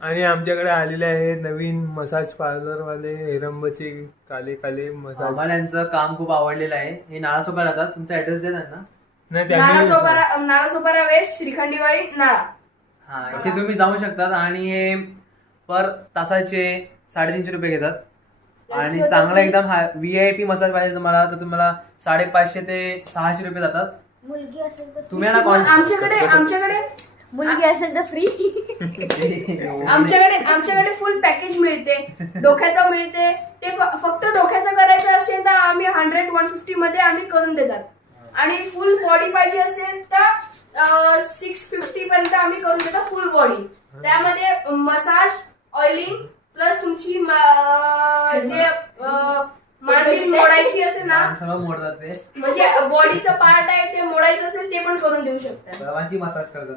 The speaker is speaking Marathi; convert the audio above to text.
आणि आमच्याकडे आलेले आहे नवीन मसाज पार्लर वाले हेरंबचे काले काले मसाज. आम्हाला यांचं काम खूप आवडलेलं आहे. हे नाळासोबत राहतात. तुमचा ऍड्रेस द्या त्यांना. नाही त्यांनी नाळासोपारा वेस्ट श्रीखंडीवाडी नाळा. हा, इथे तुम्ही जाऊ शकतात आणि हे पर तासाचे 350 रुपये घेतात. आणि चांगला एकदम VIP मसाज पाहिजे तुम्हाला तर तुम्हाला 550 ते 600 रुपये जातात. मुलगी असेल तर तुम्ही ना आमच्याकडे मुलगी असेल तर फ्री. आमच्याकडे फुल पॅकेज मिळते. डोक्याचं मिळते. ते फक्त डोक्याचं करायचं असेल तर आम्ही 100-150 मध्ये आम्ही करून देतात. आणि फुल बॉडी पाहिजे असेल तर 650 पर्यंत आम्ही करून देतो फुल बॉडी. त्यामध्ये मसाज, ऑइलिंग प्लस तुमची जे मांडी मोडायची असेल ना, सगळं मोडतात ते. म्हणजे बॉडीचं पार्ट आहे ते मोडायचं असेल ते पण करून देऊ शकता. सर्वांची मसाज करतात.